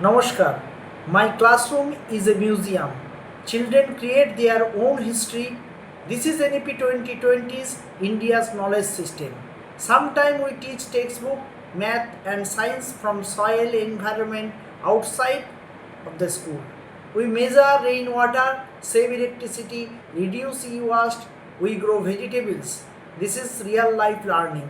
Namaskar. My classroom is a museum. Children create their own history. This is NEP 2020's India's knowledge system. Sometimes we teach textbook, math and science from soil environment outside of the school. We measure rainwater, save electricity, reduce e-waste, we grow vegetables. This is real life learning.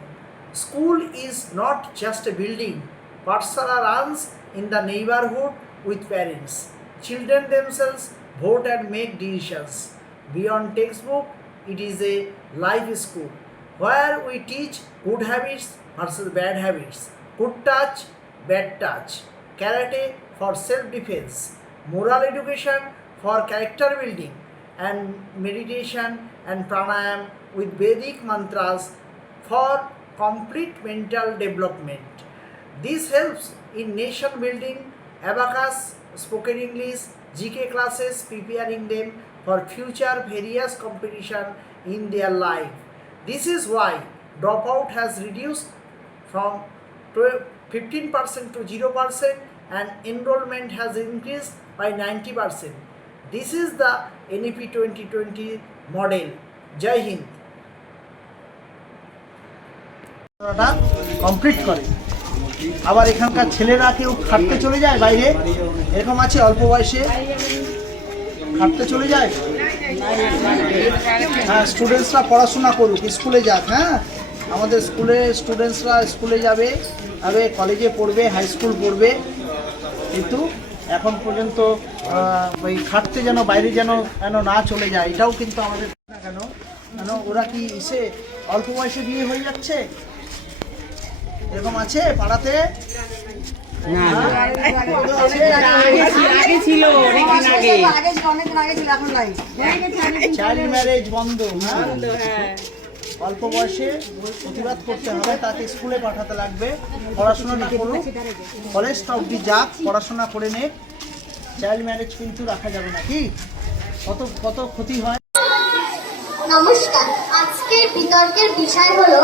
School is not just a building. Pathshala runs in the neighborhood with parents. Children themselves vote and make decisions. Beyond textbook, it is a life school where we teach good habits versus bad habits, good touch, bad touch, karate for self-defense, moral education for character building, and meditation and pranayam with Vedic mantras for complete mental development. This helps in nation building, abacus, spoken English, GK classes, preparing them for future various competition in their life. This is why dropout has reduced from 15% to 0% and enrollment has increased by 90%. This is the NEP 2020 model. Jai Hind. Complete করে আবার এখানকার ছেলেরা কেউ খাটতে চলে যায় বাইরে, এরকম আছে অল্প বয়সে খাটতে চলে যায়। হ্যাঁ, স্টুডেন্টসরা পড়াশোনা করুক, স্কুলে যাক। হ্যাঁ, আমাদের স্টুডেন্টসরা স্কুলে যাবে, কলেজে পড়বে, হাই স্কুল পড়বে, কিন্তু এখন পর্যন্ত ওই খাটতে যেন বাইরে যেন না চলে যায়, এটাও কিন্তু আমাদের না। কেন ওরা কি এসে অল্প বয়সে বিয়ে হয়ে যাচ্ছে? এরকম আছে পাড়াতে? চাইল্ড ম্যারেজ বন্ধ। অল্প বয়সে প্রতিবাদ করতে হবে, তাকে স্কুলে পাঠাতে লাগবে, পড়াশোনাটা করুক, কলেজটা অবধি যাক, পড়াশোনা করে নে। চাইল্ড ম্যারেজ কিন্তু রাখা যাবে না। কি কত ক্ষতি হয়। নমস্কার, আজকের বিতর্কের বিষয় হলো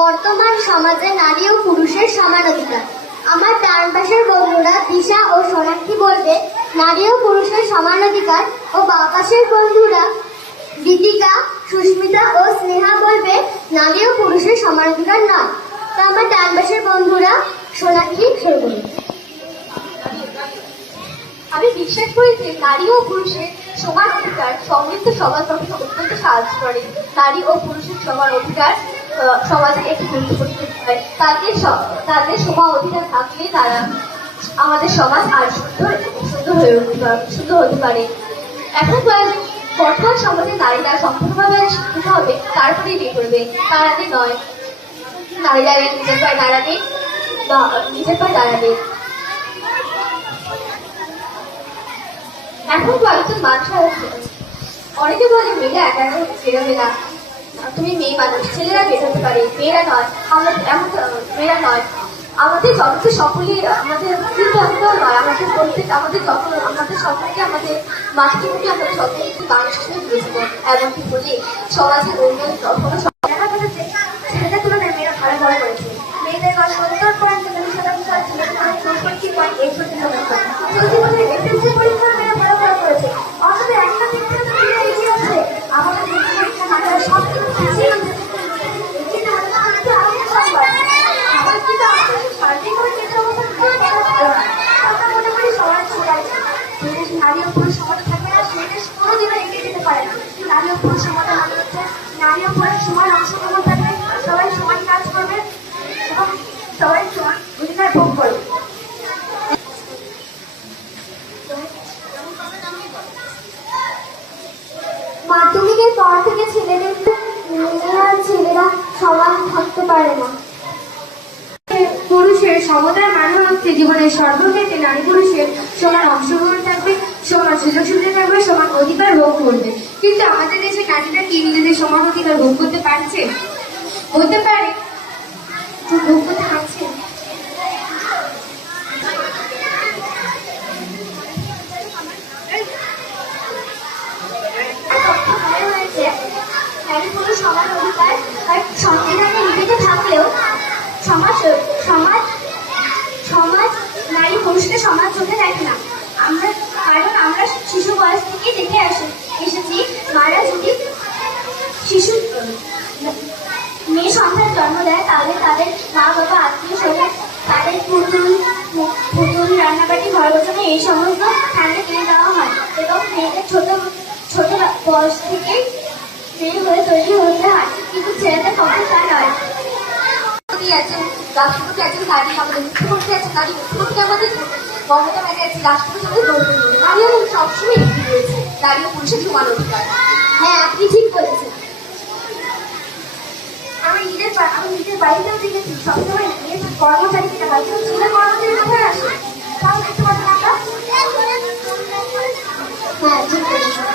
বর্তমান সমাজে নারী ও পুরুষের সমান অধিকার। আমার ডান পাশের বন্ধুরা দিশা ও সোনাক্ষী বলবে নারী ও পুরুষের সমান অধিকার, ও বাঁ পাশের বন্ধুরা দীপিকা, সুস্মিতা ও স্নেহা বলবে নারী ও পুরুষের সমান অধিকার নয়। তো আমার ডান পাশের বন্ধুরা সোনাক্ষী শুরু করবে। আমি বিশ্বাস করি যে নারী ও পুরুষের সমান অধিকার সমৃদ্ধ সমাজ গঠনে অত্যন্ত সাহায্য করে। নারী ও পুরুষের সমান অধিকার সমাজের একটি গুরুত্বপূর্ণ বিষয়। তাদের সমান অধিকার থাকলে তারা আমাদের সমাজ আর সুন্দর হতে পারে। এখন বর্তমান সমাজে নারীরা সম্পূর্ণভাবে শিক্ষিত হবে, তারপরেই বিয়ে করবে, তার আগে নয়। নারীরা নিজের পায়ে দাঁড়াবে। এখন কয়েকজন মানুষ অনেকে বলে মেয়েরা একা বেরোবে না, তুমি মেয়ে মানুষ, ছেলেরা বেরোতে পারে, মেয়েরা নয়। মেয়েরা নয়, আমাদের যত সকলেই আমাদের নয়, আমাদের আমাদের সকলকে আমাদের মাতৃভূমি আমাদের সকলকে মানুষ হিসেবে বুঝবো। এমনকি বলি সমাজের উন্নয়ন কখনো দেখা গেছে ছেলেদের তুলনায় মেয়েরা ভালো বড় করেছে। মেয়েদের গল্প 哪里有不是什么的才会让学生কোনো দিনও এগিয়ে যেতে পারে না। নারী ও পুরুষ সমাধান হচ্ছে নারী ও পুরুষ সমান অংশগ্রহণ থাকবে, সবাই সমান কাজ করবে এবং সবাই সমান অধিকার ভোগ করবে। মাধ্যমিকের পর থেকে ছেলেরা সমান থাকতে পারে না। পুরুষের সমতার মানে হচ্ছে জীবনের সর্বক্ষেত্রে নারী পুরুষের সমান অংশগ্রহণ থাকবে, সমান সুযোগ সুবিধা থাকবে, সমান অধিকার ভোগ করবে। কিন্তু আমাদের দেশে নারীরা কি নিজেদের সমান অধিকার ভোগ করতে পারছে? হতে পারে ভোগ করতে পারছে। নারী পুরুষ সমান অধিকার সংবিধানে লিখিত থাকলেও সমাজ নারী পুরুষ পুরুষকে সমান চোখে দেখে না। কারণ আমরা শিশু বয়স থেকে দেখে এসেছি, মারা যদি শিশু মেয়ে সন্তান জন্ম দেয় তাহলে তাদের মা বাবা আত্মীয় স্বজন তাদের পুতুল রান্নাবাটি ঘর গোছানো এই সমস্ত ঠান্ডা কিনে দেওয়া হয় এবং মেয়েদের ছোট ছোট বয়স থেকে মেয়ে হয়ে তৈরি হতে হয়, কিন্তু ছেলেদের পক্ষে তা নয়। রাষ্ট্রপতি একজন নারী, আমাদের মুখ্যমন্ত্রী একজন নারী, মুখ্যমন্ত্রী আমাদের মমতা ব্যানার্জি, রাষ্ট্রপতি আমাদের দ্রৌপদী মুর্মু। নারী এবং সবসময় এগিয়ে রয়েছে, নারী ও পুরুষের সমান অধিকার। হ্যাঁ, আপনি ঠিক বলেছেন। আমি নিজের বাড়িতেও দেখেছি সবসময় মেয়ে কর্মচারী কিনা হয়তো ছেলে কর্মচারী কোথায় আসে তাও দেখতে পাচ্ছেন আমরা। হ্যাঁ, ঠিক বলেছেন।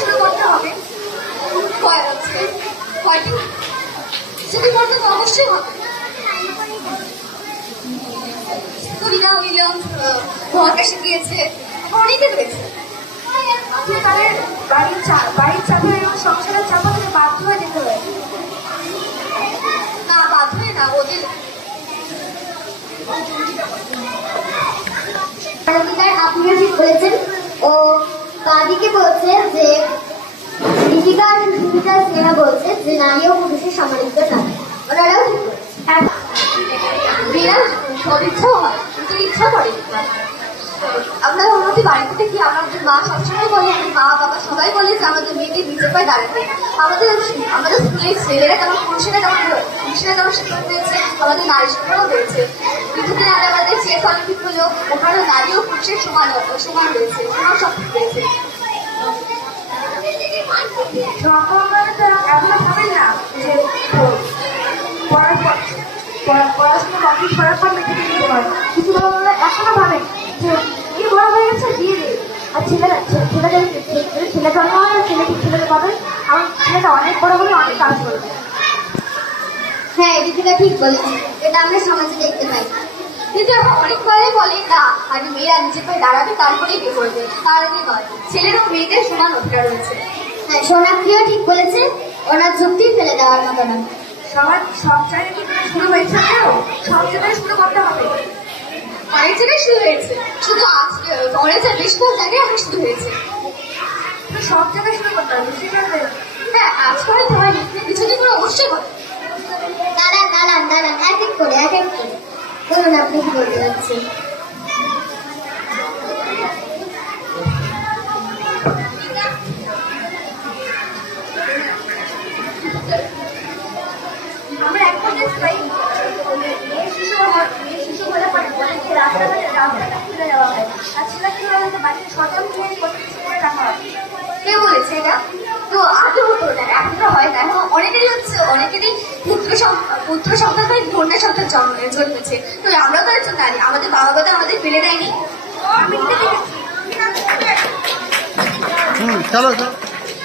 শুরু করতে হবে, সেটি করতে তো অবশ্যই হবে। স্কুলরা উইলিয়াম মহাকাশে গিয়েছে, অনেকে রয়েছে। আপনি তাদের বাড়ির চাপে এবং সংসারের চাপা থেকে বাধ্য হয়ে যেতে হবে না, বাধ্য হয়ে না, ওদের অধিকার আপনিও ঠিক বলেছেন। ও দাদিকে বলছে যে দীপিকা আর সুস্মিতা স্নেহা বলছে যে নারী ও পুরুষের সমান অধিকার না, ওনারাও ঠিক বলেছে। মেয়েরা সদিচ্ছাও হয়, কিন্তু ইচ্ছা করে। আমরা আমাদের বাড়িতে দেখি আমাদের মা সবসময় বলে, মা বাবা সবাই বলে যে আমাদের মেয়েদের নিজের পায়ে দাঁড়াতে। আমাদের স্কুলের ছেলেরা যেমন পুরুষেরা যেমন শিক্ষা পেয়েছে, আমাদের নারী শিক্ষাও পেয়েছে। কিছুদিন আগে আমাদের চেস অলিম্পিক হলো, ওখানে নারী ও পুরুষের সমান রয়েছে, সমান শক্তি পেয়েছে। এখনো ভাবেন না যে পড়াশোনা কমপ্লিট করার পর মেয়েকে বিয়ে দিতে হয়। কিছু বাবা এখনো ভাবেন যে এই বড় হয়ে গেছে বিয়ে দিই, আর ছেলে জন্ম হয়, ছেলেকে পাবে, আমার ছেলেটা অনেক বড় হলে অনেক কাজ করবে। হ্যাঁ, দীপিকা ঠিক বলেছে, এটা আমরা সমাজে দেখতে পাই। কিন্তু এখন অনেক পরে বলে না, আগে মেয়েরা নিজের পায়ে দাঁড়াবে তারপরেই বিয়ে করবে, তার আগে নয়। ছেলের ও মেয়েদের সমান অধিকার রয়েছে। হ্যাঁ, সোনাক্ষীও ঠিক বলেছে, ওনার যুক্তি ফেলে দেওয়ার মতো না। সব জায়গায় কি শুরু হয়েছে, সব জায়গায় শুরু করতে হবে। অনেক জায়গায় শুরু হয়েছে, শুধু আজকে অনেক জায়গায়, বেশ কয়েক জায়গায় এখন শুরু হয়েছে। সব জায়গায় শুরু করতে হবে, ঠিক আছে? হ্যাঁ, আজ করে তোমার কিছুদিন করে অবশ্যই হবে। দাঁড়ান, এক এক করে বলুন, আপনি কি বলতে যাচ্ছেন? আমরা এক পর্যায়ে শিশু হলে পরে রাস্তাটা খুলে দেওয়া হয়, আর ছেলেকে বাড়িতে স্বতন্ত্র করে রাখা হয়। কে বলেছে এটা? তো আগে হতো না, এখন তো হয় না। এখন অনেকেরই হচ্ছে, অনেকেরই পুত্র সন্তান হয়, কন্যা সন্তান জন্মেছে। তো আমরা তো একজন নারী, আমাদের বাবা বাবা আমাদের ফেলে দেয়নি। আমি চলো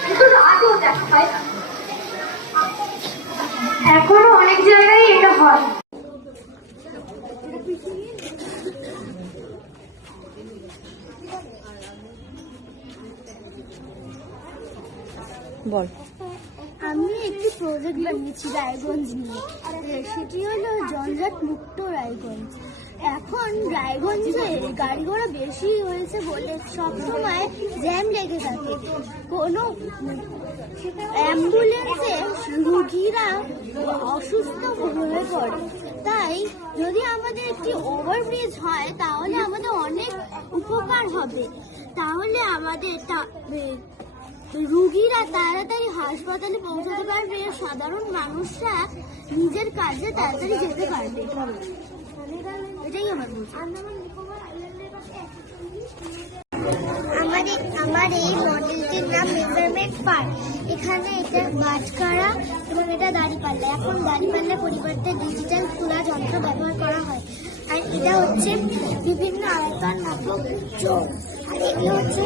কিন্তু আগেও দেখা হয় না, এখনো অনেক জায়গায় এটা হয়। বল। আমি একটি প্রজেক্ট বানিয়েছি রায়গঞ্জ নিয়ে, সেটি হলো জঞ্জাট মুক্ত রায়গঞ্জ। এখন রায়গঞ্জে গাড়ি ঘোড়া বেশি হয়েছে বলে সবসময় জ্যাম লেগে থাকে। কোনো অ্যাম্বুলেন্সে রুগীরা অসুস্থ হয়ে পড়ে, তাই যদি আমাদের একটি ওভারব্রিজ হয় তাহলে আমাদের অনেক উপকার হবে। তাহলে আমাদের রুগীরা তাড়াতাড়ি হাসপাতালে পৌঁছাতে পারবে, সাধারণ মানুষরা নিজের কাজে তাড়াতাড়ি যেতে পারবে। এটাই আমার আমার এই মডেলটির নাম মেজারমেন্ট পার্ক। এখানে এটা বাটখারা এবং এটা দাঁড়িপাল্লা। এখন দাঁড়িপাল্লা পরিবর্তে ডিজিটাল খোলা যন্ত্র ব্যবহার করা হয়। আর এটা হচ্ছে বিভিন্ন আয়তন মাপক চোখ। আর এগুলো হচ্ছে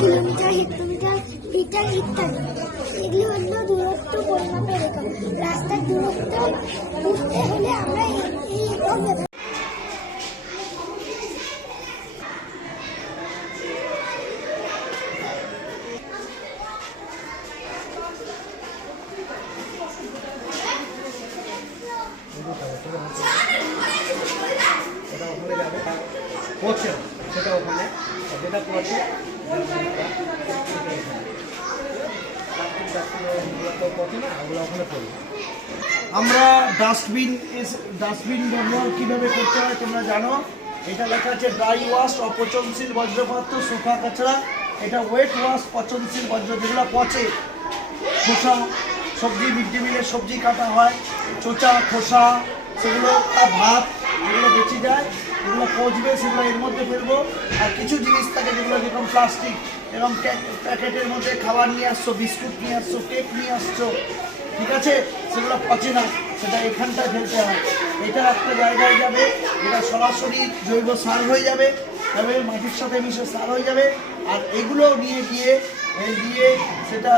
কিলোমিটার, হেক্টোমিটার, মিটার ইত্যাদি। এগুলো হলো দূরত্ব পরিমাপের একক। রাস্তার দূরত্ব বুঝতে হলে আমরা এই একক ব্যবহার। পচে না, সেটা ওখানে যেটা পচে পচে না, ওগুলো ওখানে পড়বে। আমরা ডাস্টবিন ব্যবহার কীভাবে করতে হয় তোমরা জানো। এটা লেখা আছে ড্রাই ওয়াশ অপচনশীল বজ্রপদার্থ, শুকনা কাঁচড়া। এটা ওয়েট ওয়াশ পচনশীল বজ্র, যেগুলো পচে, খোসা, সবজি মিড ডে মিলের সবজি কাটা হয়, চোচা খোসা, সেগুলো ভাত, এগুলো বেঁচে যায়, এগুলো পচবে, সেগুলো এর মধ্যে ফেলবো। আর কিছু জিনিস থাকে যেগুলো যেরকম প্লাস্টিক, এরকম প্যাকেটের মধ্যে খাবার নিয়ে আসছো, বিস্কুট নিয়ে আসছো, কেক নিয়ে আসছো, ঠিক আছে, সেগুলো পচে না, সেটা এখানটায় ফেলতে হয়। এটা একটা জায়গায় যাবে, এটা সরাসরি জৈব সার হয়ে যাবে, তবে মাটির সাথে মিশে সার হয়ে যাবে। আর এগুলো নিয়ে গিয়ে সেটা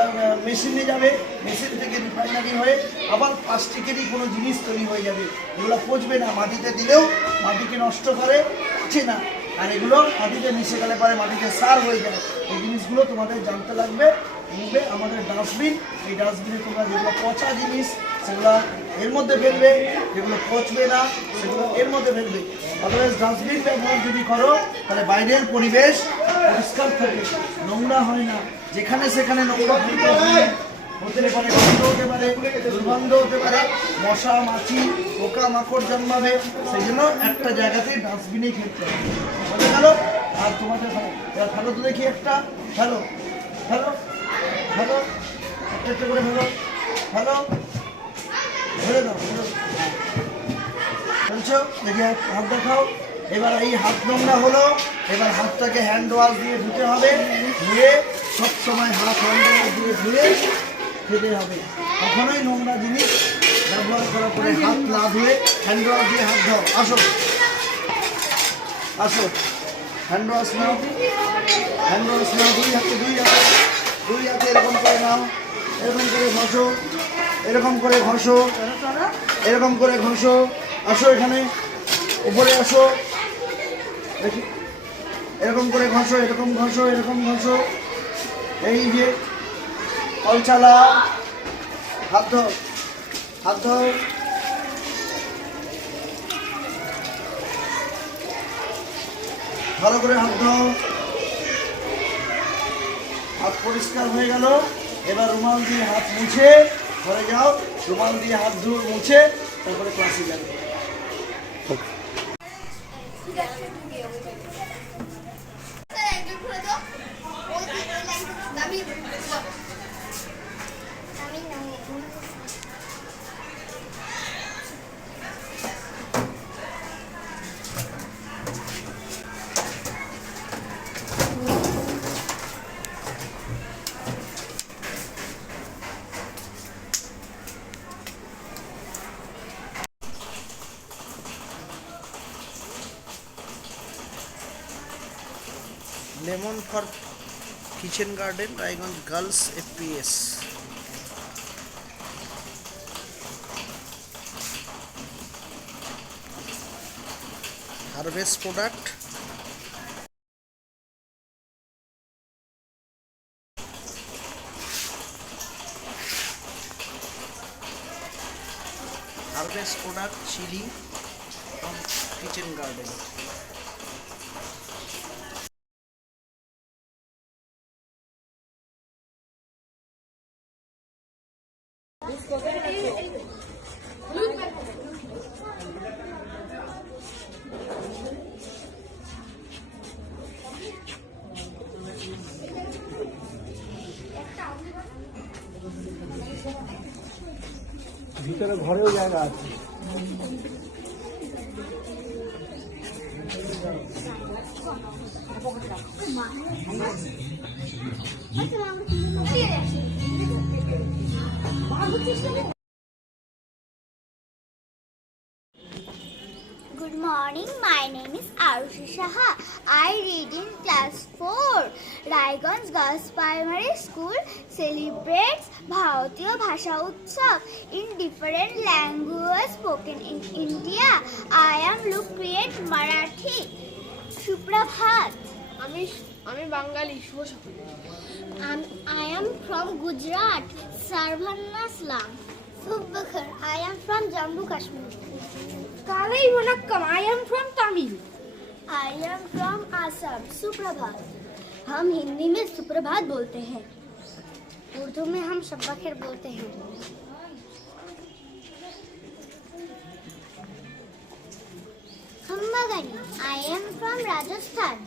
মেশিনে যাবে, মেশিন থেকে রিফাইনারি হয়ে আবার প্লাস্টিকেরই কোনো জিনিস তৈরি হয়ে যাবে। এগুলো পচবে না, মাটিতে দিলেও মাটিকে নষ্ট করে, পচে না। আর এগুলো মাটিতে মিশে গেলে পরে মাটিতে সার হয়ে যায়। এই জিনিসগুলো তোমাদের জানতে লাগবে। আমাদের ডাস্টবিন, এই ডাস্টবিনে তোমরা যেগুলো পচা জিনিস সেগুলো এর মধ্যে ফেলবে, যেগুলো পচবে না সেগুলো এর মধ্যে ফেলবে। অথবা ডাস্টবিন ব্যবহার যদি করো তাহলে বাইরের পরিবেশ পরিষ্কার থাকে, নোংরা হয় না। যেখানে সেখানে নোংরা ফেলতে হতে পারে, গন্ধ হতে পারে, দুর্গন্ধ হতে পারে, মশা মাছি পোকা মাকড় জন্মাবে। সেই জন্য একটা জায়গাতেই ডাস্টবিনেই ফেলতে হবে, বুঝে গেল? আর তোমাদের ভালো তো দেখি একটা ভালো ভালো ভালো একটা করে ভালো ভালো ধরে দাও, বলছো দেখি হাত দেখাও। এবার এই হাত নোংরা হলো, এবার হাতটাকে হ্যান্ড ওয়াশ দিয়ে ধুতে হবে। ধুয়ে সবসময় হাত হ্যান্ড ওয়াশ দিয়ে ধুয়ে খেতে হবে। কখনোই নোংরা জিনিস ব্যবহার করার পরে হাত না ধুয়ে হ্যান্ড ওয়াশ দিয়ে হাত ধোও। আসো আসো, হ্যান্ড ওয়াশ নাও, হ্যান্ড ওয়াশ নাও, দুই হাতে এরকম করে নাও, এরকম করে ঘষো, এরকম করে ঘষো, এরকম করে ঘষো। আসো এখানে উপরে আসো, দেখি এরকম করে ঘষো, এরকম ঘষো, এরকম ঘষো। এই যে কল চালা, হাত ধো, হাত ধো। ভালো করে হাত ধো। হাত পরিষ্কার হয়ে গেল। এবার রুমাল দিয়ে হাত মুছে ঘরে যাও, রুমাল দিয়ে হাত মুছে তারপরে ক্লাসে যাবে। Lemon for kitchen garden, Raiganj girls FPS। Harvest product, harvest product chilli from kitchen garden. ভিতরে ঘরেও জায়গা আছে। Good morning, my name is Arushi Saha. I read in class 4. Raiganj Girls Primary School celebrates Bharatiya Bhasha Utsav in different languages spoken in India. I am Lucreate Marathi. Suprabhat. আমি বাঙালি, শুভ সকাল। I am from Gujarat. Sarvanna Slam. Subbakhar. I am from Jammu Kashmir. Kalai Vanakkam, I am from Tamil. I am from Assam. सुप्रभात. हम हिंदी में सुप्रभात बोलते हैं. उर्दू में हम शब्बा खैर बोलते हैं. खम्बागनी. I am from Rajasthan.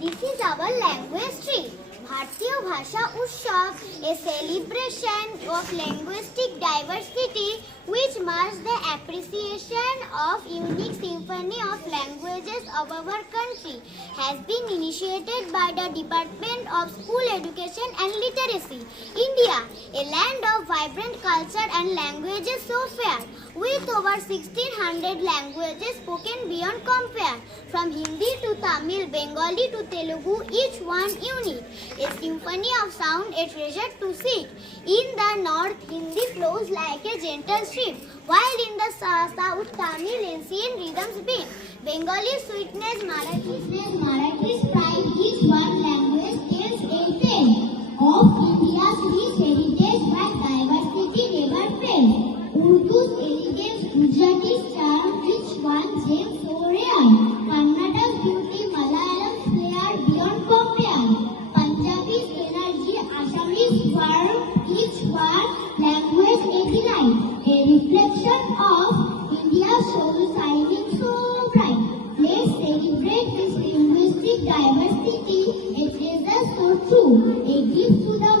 This is our language tree. भारतीय भाषा उत्सव, a celebration of linguistic diversity which marks the appreciation of unique symphony of languages of our country, has been initiated by the Department of School Education and Literacy, India, a land of vibrant culture and languages so fair, with over 1600 languages spoken beyond compare, from Hindi to Tamil, Bengali to Telugu, each one unique. A symphony of sound, a treasure to seek. In the north, Hindi flows like a gentle stream, while in the south, Tamil ancient rhythms beat. Bengali sweetness, Marathi pride, each one language tells a tale of India's rich heritage, where diversity never fails. Urdu's elegance, Gujarati's charm, each one gem so rare. Kannada's beauty, Malayalam's flair beyond compare. Punjabi's energy, Assamese warmth, each one language a delight, a reflection of India's soul shining so bright. Let's celebrate this linguistic diversity, a treasure so true, a gift to the